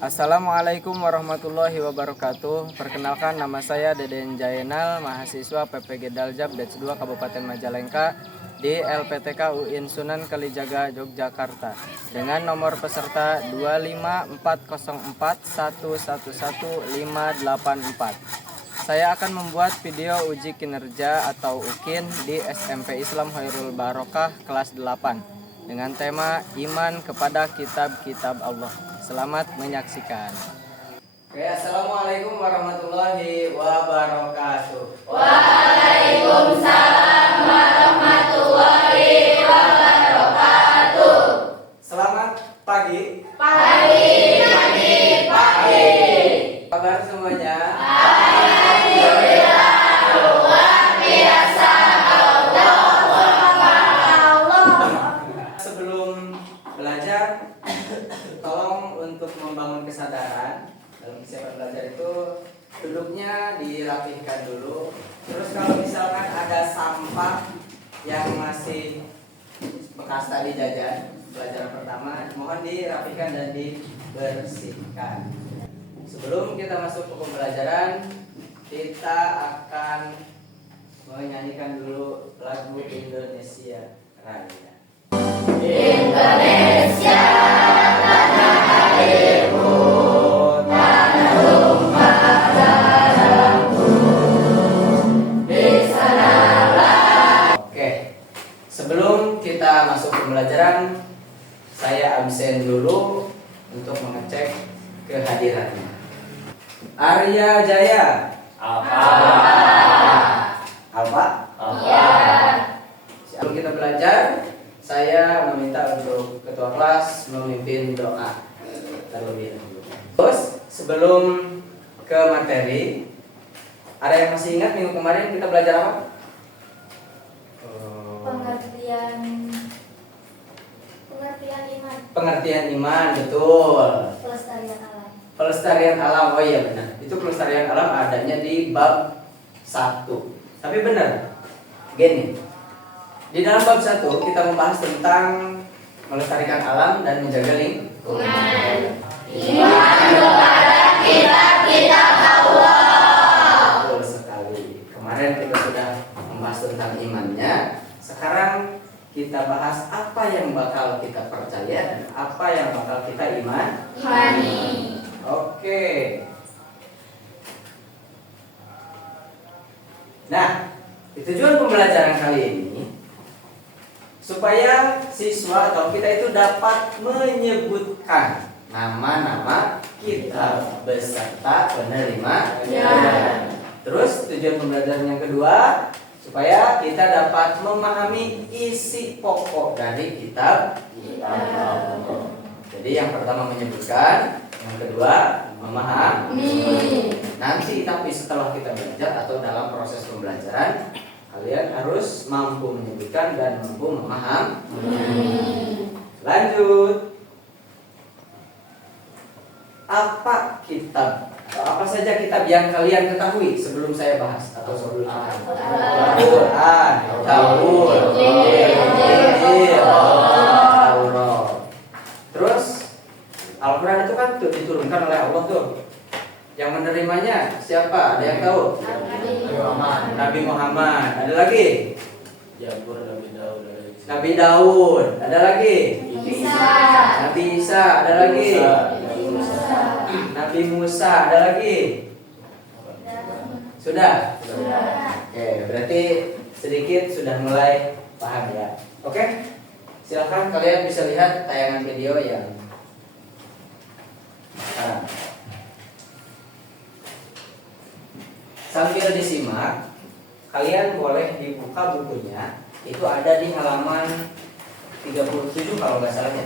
Assalamualaikum warahmatullahi wabarakatuh. Perkenalkan, nama saya Deden Jainal, mahasiswa PPG Daljab Batch 2 Kabupaten Majalengka di LPTK UIN Sunan Kalijaga, Yogyakarta, dengan nomor peserta 25401111584. Saya akan membuat video uji kinerja atau UKIN di SMP Islam Khairul Barokah kelas 8 dengan tema Iman kepada Kitab-Kitab Allah. Selamat menyaksikan. Oke, assalamualaikum warahmatullahi wabarakatuh. Waalaikumsalam warahmatullahi wabarakatuh. Selamat pagi. Pagi. Apa kabar semuanya? Alhamdulillah, luar biasa. Allah. Sebelum belajar, tolong untuk membangun kesadaran dalam kesiapan belajar itu duduknya dirapihkan dulu. Terus kalau misalkan ada sampah yang masih bekas tadi jajan pelajaran pertama, mohon dirapihkan dan dibersihkan. Sebelum kita masuk ke pembelajaran, kita akan menyanyikan dulu lagu Indonesia Raya. Indonesia, tanah airku, tanah tumpah darahku, di sanalah. Oke, sebelum kita masuk pembelajaran, saya absen dulu untuk mengecek kehadirannya. Arya Jaya. Alfa. Ya. Sebelum kita belajar, saya meminta untuk ketua kelas memimpin doa terlebih dahulu. Terus sebelum ke materi, ada yang masih ingat minggu kemarin kita belajar apa? Pengertian iman, Pengertian iman, betul. pelestarian alam. Pelestarian alam, oh iya benar. Itu pelestarian alam adanya di bab 1. Tapi benar, gini. Di dalam bab 1 kita membahas tentang melestarikan alam dan menjaga lingkungan. Iman kepada kitab-kitab Allah. Betul sekali. Kemarin kita sudah membahas tentang imannya. Sekarang kita bahas apa yang bakal kita percaya dan apa yang bakal kita Imani. Oke. Nah, tujuan pembelajaran kali ini supaya siswa atau kita itu dapat menyebutkan nama-nama kitab beserta penerima. Ya. Terus tujuan pembelajaran yang kedua supaya kita dapat memahami isi pokok dari kitab. Jadi yang pertama menyebutkan, yang kedua memahami. Nanti tapi setelah kita belajar atau dalam proses pembelajaran, kalian harus mampu menyebutkan dan mampu memahami. Lanjut. Apa kitab atau apa saja kitab yang kalian ketahui sebelum saya bahas atau sebelum Al-Quran, Taurat, Injil, Taurat. Terus Al-Quran itu kan tuh diturunkan oleh Allah tuh. Yang menerimanya siapa? Ada yang tahu? Nabi Muhammad. Ada lagi? Nabi Daud. Ada lagi? Nabi Isa. Ada lagi? Nabi Musa. Ada lagi? Sudah? Oke, berarti sedikit sudah mulai paham ya. Oke? Silahkan kalian bisa lihat tayangan video yang sekarang. Sambil disimak, kalian boleh dibuka bukunya. Itu ada di halaman 37 kalau nggak salah ya.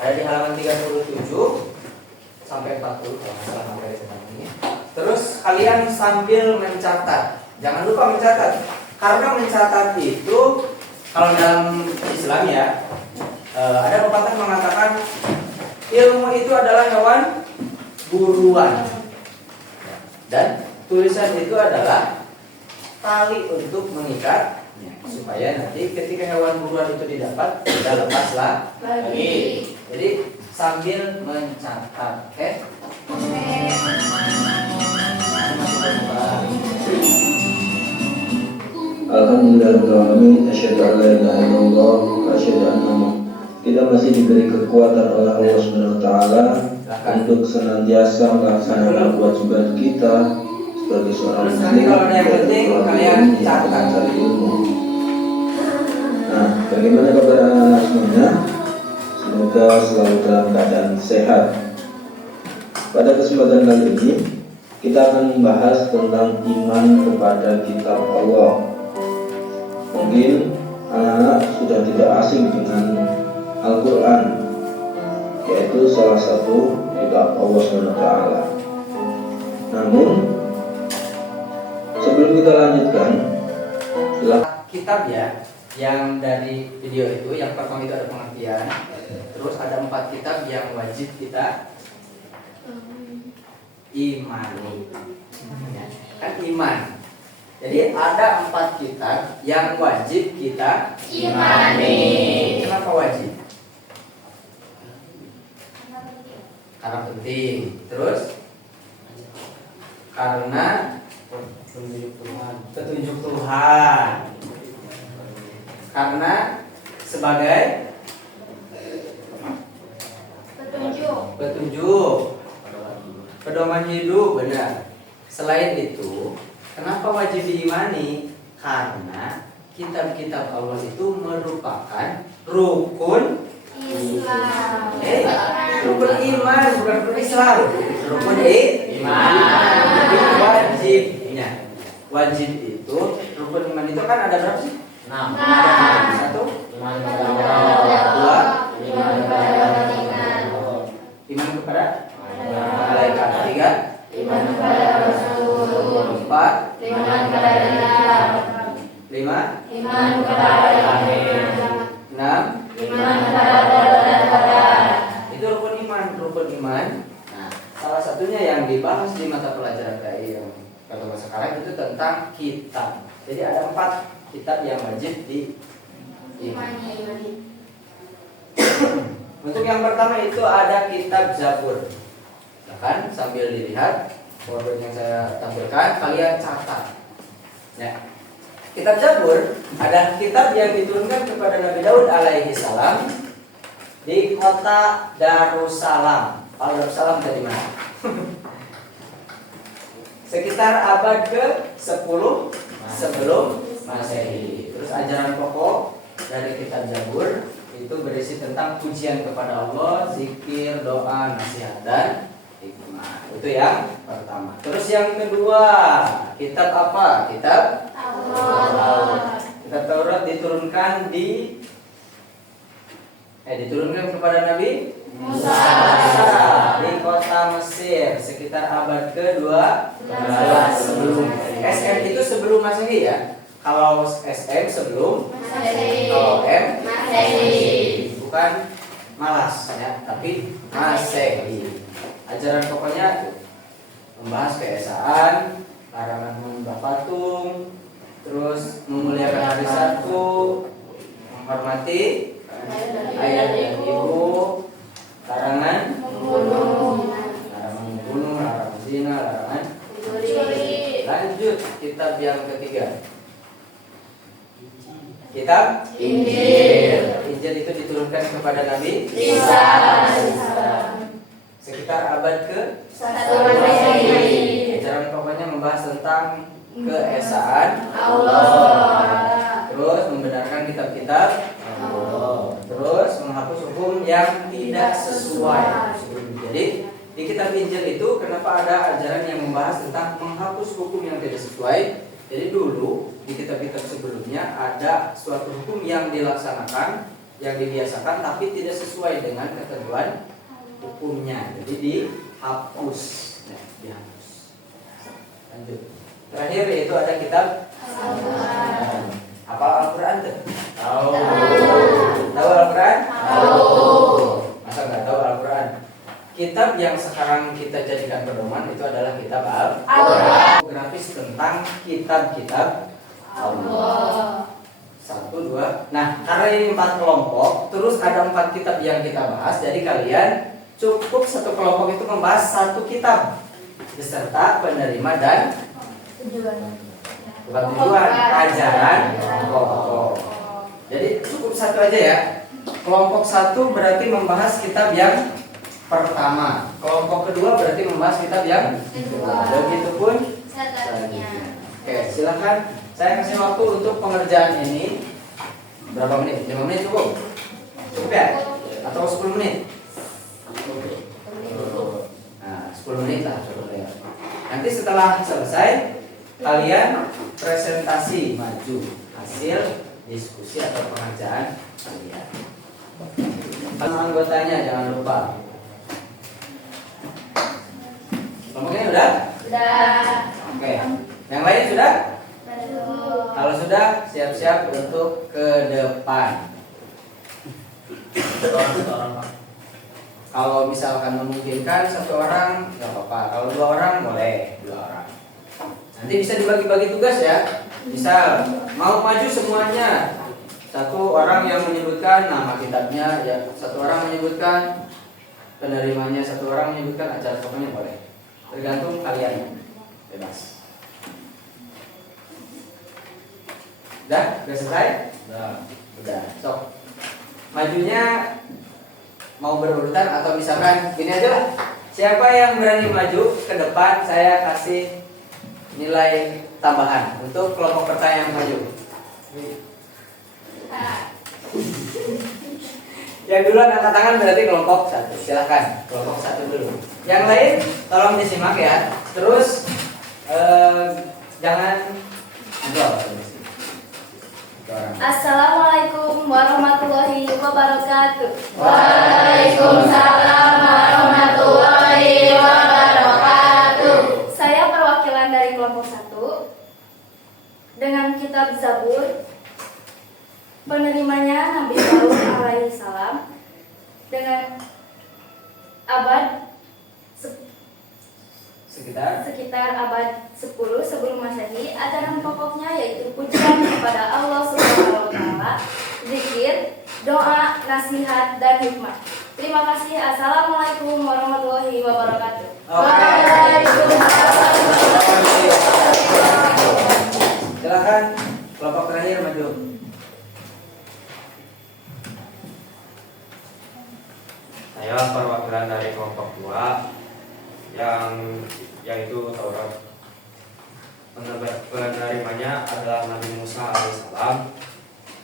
Ada di halaman 37 sampai 40 kalau nggak salah materi tentang ini. Terus kalian sambil mencatat. Jangan lupa mencatat. Karena mencatat itu kalau dalam Islam ya, ada pepatah mengatakan ilmu itu adalah hewan buruan. Dan tulisan itu adalah tali untuk mengikatnya supaya nanti ketika hewan buruan itu didapat, tidak lepaslah lagi. Jadi sambil mencatat. Oke? Alhamdulillahirrahmanirrahim. Asyhadu an la ilaha illallah wa asyhadu anna Muhammadan. Kita masih diberi kekuatan oleh Allah Subhanahu wa taala untuk senantiasa melaksanakan kewajiban kita sebagai seorang Terus muslim nanti kalau ada yang penting yaitu kalian catat. mencari ilmu. Nah, bagaimana kabar anak-anak semuanya? Semoga selalu dalam keadaan sehat. Pada kesempatan kali ini kita akan membahas tentang iman kepada kitab Allah. Mungkin anak-anak sudah tidak asing dengan Al-Quran, yaitu salah satu kitab Allah SWT. Namun sebelum kita lanjutkan, Kitab ya, yang dari video itu, yang pertama itu ada pengertian. Terus ada 4 kitab yang wajib kita imani. Ya, kan iman. Jadi ada 4 kitab yang wajib kita Imani. Kenapa wajib? Karena penting. Terus karena petunjuk Tuhan. Karena sebagai petunjuk pedoman hidup, benar. Selain itu, kenapa wajib diimani? Karena kitab-kitab Allah itu merupakan rukun Islam. rukun iman, bukan rukun Islam. Rukun iman. Jadi wajibnya. Wajib itu, rukun iman itu kan ada berapa sih? 6. Satu, Iman kepada Allah. dua, iman kepada malaikat. 3, Iman kepada Rasul. 4, Iman kepada kitab. 5, Iman kepada akhir. 6. Iman kepada qadar. Itu rukun iman. Nah, salah satunya yang dibahas di mata pelajaran KI yang pertama sekarang itu tentang kitab. Jadi ada 4 kitab yang wajib diimani. Untuk yang pertama itu ada kitab Zabur. Kan sambil dilihat PowerPoint yang saya tampilkan, kalian catat. Ya. Kitab Zabur ada kitab yang diturunkan kepada Nabi Daud alaihi salam di kota Darussalam. Darussalam dari mana? Sekitar abad ke-10 sebelum Masehi. Terus ajaran pokok dari kitab Zabur itu berisi tentang pujian kepada Allah, zikir, doa, nasihat dan hikmah. Itu yang pertama. Terus yang kedua, kitab apa? Kitab Taurat. Kitab Taurat diturunkan diturunkan kepada Nabi Musa di kota Mesir sekitar abad ke-12 sebelum SM itu sebelum Masehi ya. Kalau SM sebelum, kalau M Masehi. bukan malas ya, tapi Masehi. Ajaran pokoknya membahas keesaan, larangan menyembah patung, terus memuliakan hari Sabtu, menghormati ayah dan ibu, larangan Membunuh. larangan zina, larangan. Mencuri. Lanjut kitab yang ketiga. Kitab Injil. Injil itu diturunkan kepada Nabi Isa. sekitar abad ke Satu Masehi. ajaran pokoknya membahas tentang keesaan Allah. terus membenarkan kitab-kitab terus menghapus hukum yang tidak sesuai. Jadi di kitab Injil itu kenapa ada ajaran yang membahas tentang menghapus hukum yang tidak sesuai? Jadi dulu di kitab-kitab sebelumnya ada suatu hukum yang dilaksanakan, yang dibiasakan tapi tidak sesuai dengan ketentuan hukumnya. Jadi dihapus. Nah, dihapus. Lanjut. Terakhir yaitu ada kitab apa Al-Quran tuh? Tahu. Tahu Al-Quran? Tahu. Masa nggak tahu Al-Quran? Kitab yang sekarang kita jadikan pedoman itu adalah kitab Al-Quran. Grafis tentang kitab-kitab Allah. 1, 2. Nah, karena ini 4 kelompok, terus ada 4 kitab yang kita bahas, jadi kalian cukup satu kelompok itu membahas satu kitab beserta penerima dan bukan tujuan, ajaran pokok. Jadi cukup satu aja ya. Kelompok satu berarti membahas kitab yang pertama. Kelompok kedua berarti membahas kitab yang kedua. Begitupun selanjutnya. Oke, silakan. Saya kasih waktu untuk pengerjaan ini berapa menit? 5 menit cukup? Cukup ya? Atau 10 menit? Nah, 10 menit lah cukup ya. Nanti setelah selesai kalian presentasi maju hasil diskusi atau pengerjaan kalian. Anggotanya jangan lupa. Kelompoknya udah? Sudah. Oke. Yang lain sudah? Belum. Kalau sudah, siap-siap untuk ke depan. Kalau misalkan memungkinkan satu orang, nggak apa-apa. Kalau 2 orang boleh 2 orang. Nanti bisa dibagi-bagi tugas ya. Misal mau maju semuanya, satu orang yang menyebutkan nama kitabnya, ya satu orang menyebutkan penerimanya, satu orang menyebutkan acara pokoknya boleh. Tergantung kalian, bebas. Udah selesai? Udah. Sok. Majunya mau berurutan atau misalkan gini aja lah. Siapa yang berani maju ke depan, saya kasih nilai tambahan untuk kelompok pertanyaan yang maju. Yang duluan angkat tangan berarti kelompok 1. Silakan, kelompok 1 dulu. Yang lain tolong disimak ya. Terus jangan Assalamualaikum warahmatullahi wabarakatuh. Waalaikumsalam warahmatullahi wabarakatuh. Saya perwakilan dari kelompok 1 dengan kitab Zabur. Penerimanya Nabi Daud alaihi salam dengan abad sekitar abad 10 sebelum Masehi. Ajaran pokoknya yaitu pujian kepada Allah Subhanahu wa taala, zikir, doa, nasihat dan hikmah. Terima kasih. Assalamualaikum warahmatullahi wabarakatuh. Silakan kelompok terakhir maju. Saya perwakilan dari kelompok 2 yaitu Taurat. Penerimanya adalah Nabi Musa alaihissalam,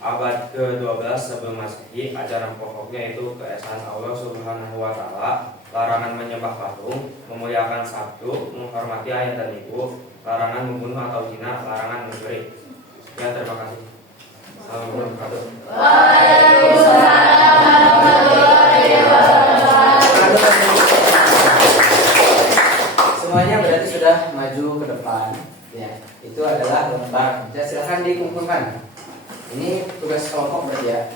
abad ke-12 sebelum Masehi. Ajaran pokoknya itu keesaan Allah Subhanahu wa taala, larangan menyembah patung, memuliakan Sabtu, menghormati ayah dan ibu, larangan membunuh atau zina, larangan mencuri. Ya, terima kasih. Assalamualaikum warahmatullahi wabarakatuh. Semuanya berarti sudah maju ke depan ya. Itu adalah lembar. Ya, silahkan dikumpulkan. Ini tugas kelompok berarti ya.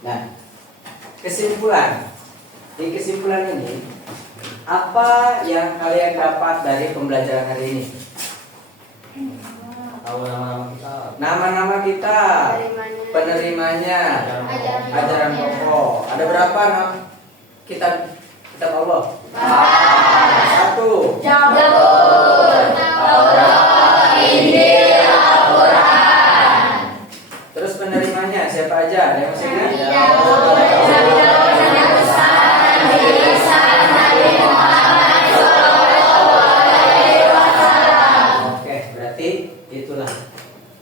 Nah, kesimpulan. Di kesimpulan ini, apa yang kalian dapat dari pembelajaran hari ini? Tahu nama-nama kita. Nama-nama kita, penerimanya, ajaran pokok. Ada berapa nama kitab Allah? 1. Zabur, Taurat, Injil, Al-Quran. Terus penerimanya siapa aja? Ada yang masih ingat? Oke, berarti itulah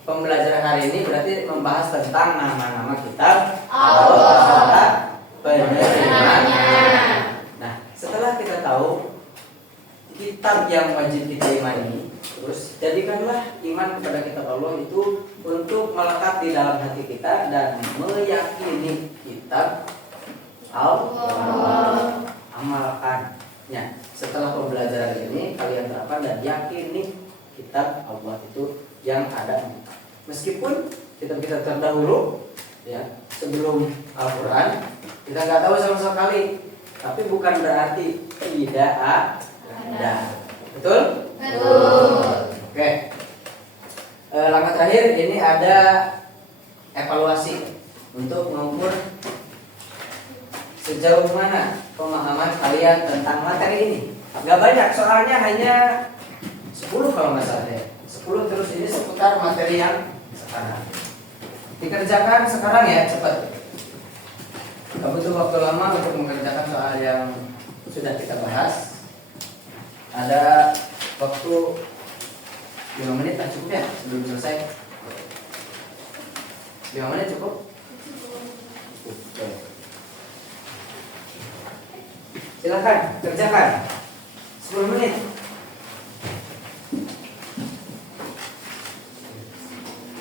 pembelajaran hari ini berarti membahas tentang nama-nama kitab Allah, penerimanya. Nah, setelah kita tahu kitab yang wajib kita imani, terus jadikanlah iman kepada kitab Allah itu untuk melekat di dalam hati kita dan meyakini kitab Allah. Amalkannya. Setelah pembelajaran ini kalian terapkan dan yakini kitab Allah itu yang ada. Meskipun kitab-kitab terdahulu ya sebelum Al-Quran kita nggak tahu sama sekali tapi bukan berarti tidak ada. Betul? Betul. Oke. Langkah terakhir ini ada evaluasi untuk mengukur sejauh mana pemahaman kalian tentang materi ini. Gak banyak, soalnya hanya 10 kalau nggak salah ya. 10 terus ini seputar materi yang sekarang. Dikerjakan sekarang ya, cepat. Gak butuh waktu lama untuk mengerjakan soal yang sudah kita bahas. Ada waktu 5 menit tak cukup ya sebelum selesai? 5 menit cukup? Oke. Silakan kerjakan 10 menit.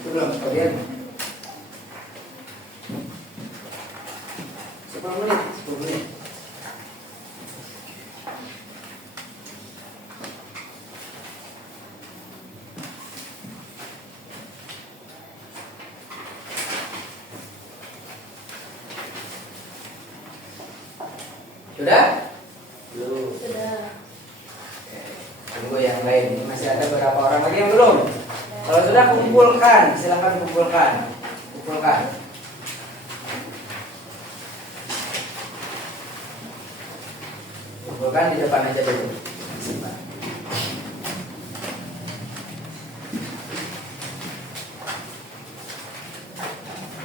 Belum kalian 10 menit, 10 menit. Sudah? Belum. Sudah. Oke. Tunggu yang lain. Ini masih ada beberapa orang lagi yang belum. Kalau sudah kumpulkan, silakan kumpulkan. Kumpulkan. Kumpulkan di depan aja dulu. Simpan.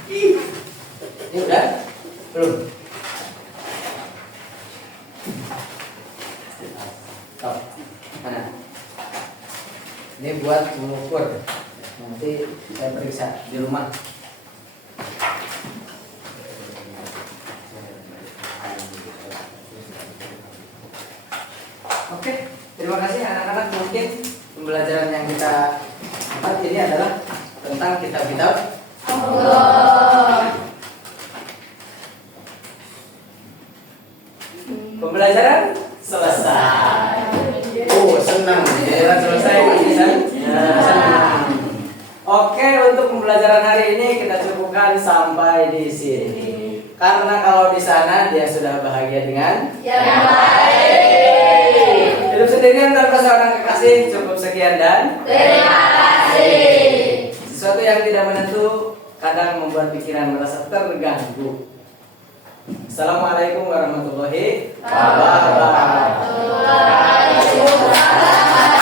Ini udah? Belum? Stop. Mana? Ini buat mengukur. Nanti saya periksa di rumah. Oke, terima kasih anak-anak. Mungkin pembelajaran yang kita dapat ini adalah tentang kitab-kitab Allah. Pembelajaran selesai. Oh, senang. Pembelajaran selesai, Pak Isan. Senang. Oke, untuk pembelajaran hari ini kita cukupkan sampai di sini. Karena kalau di sana dia sudah bahagia dengan Yang baik. hidup sendirian tanpa seorang kekasih. Cukup sekian dan Terima kasih. sesuatu yang tidak menentu kadang membuat pikiran merasa terganggu. Assalamualaikum warahmatullahi wabarakatuh. Waalaikumsalam.